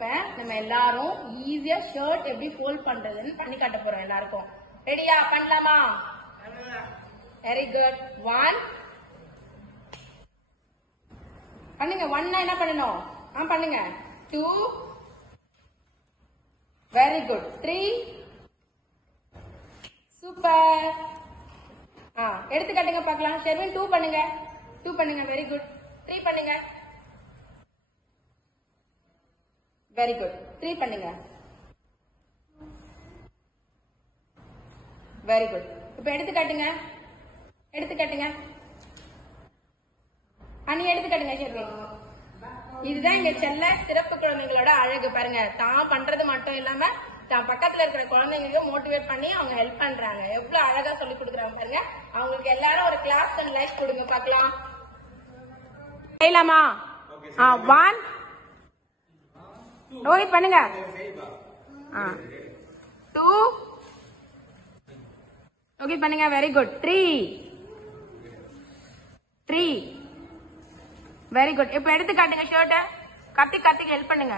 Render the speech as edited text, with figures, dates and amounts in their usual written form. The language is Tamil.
இப்ப நம்ம எல்லாரும் ஈஸியா ஷர்ட் எப்படி ஃபோல்ட் பண்றதுன்னு பண்ணி காட்ட போறோம் எல்லாருக்கும். ரெடியா? பண்ணலாமா? Very good. 1 பண்ணுங்க. 1 என்ன பண்ணணும்? பண்ணுங்க. 2 வெரி குட். 3 சூப்பர். எடுத்து காட்டுங்க பார்க்கலாம். ஷெர்வின் 2 பண்ணுங்க. 2 பண்ணுங்க. Very good. 3 பண்ணுங்க. Very good. 3 பண்ணுங்க. Very good. இப்ப எடுத்து காட்டுங்க. எடுத்து காட்டுங்க. நீ எடுத்து காட்டுங்க ஷெர்வின். இதுதான் இங்க செல்ல சிறப்பு குழந்தைங்களோட அழகு. பாருங்க, தான் பண்றது மட்டும் இல்லாம தான் பக்கத்துல இருக்கிற குழந்தைங்களுக்கு மோட்டிவேட் பண்ணி அவங்க ஹெல்ப் பண்றாங்க. எவ்வளவு அழகா சொல்லி கொடுக்குறாங்க பாருங்க. அவங்களுக்கு எல்லாரும் ஒரு கிளாஸ் அண்ட் லைக் கொடுங்க பார்க்கலாம். செய்யலாமா? 1 ரோஹித் பண்ணுங்க. 2 ரோஹித் பண்ணுங்க. Very good. 3 very good. இப்ப எடுத்து காட்டுங்க ஷர்ட். கத்தி ஹெல்ப் பண்ணுங்க.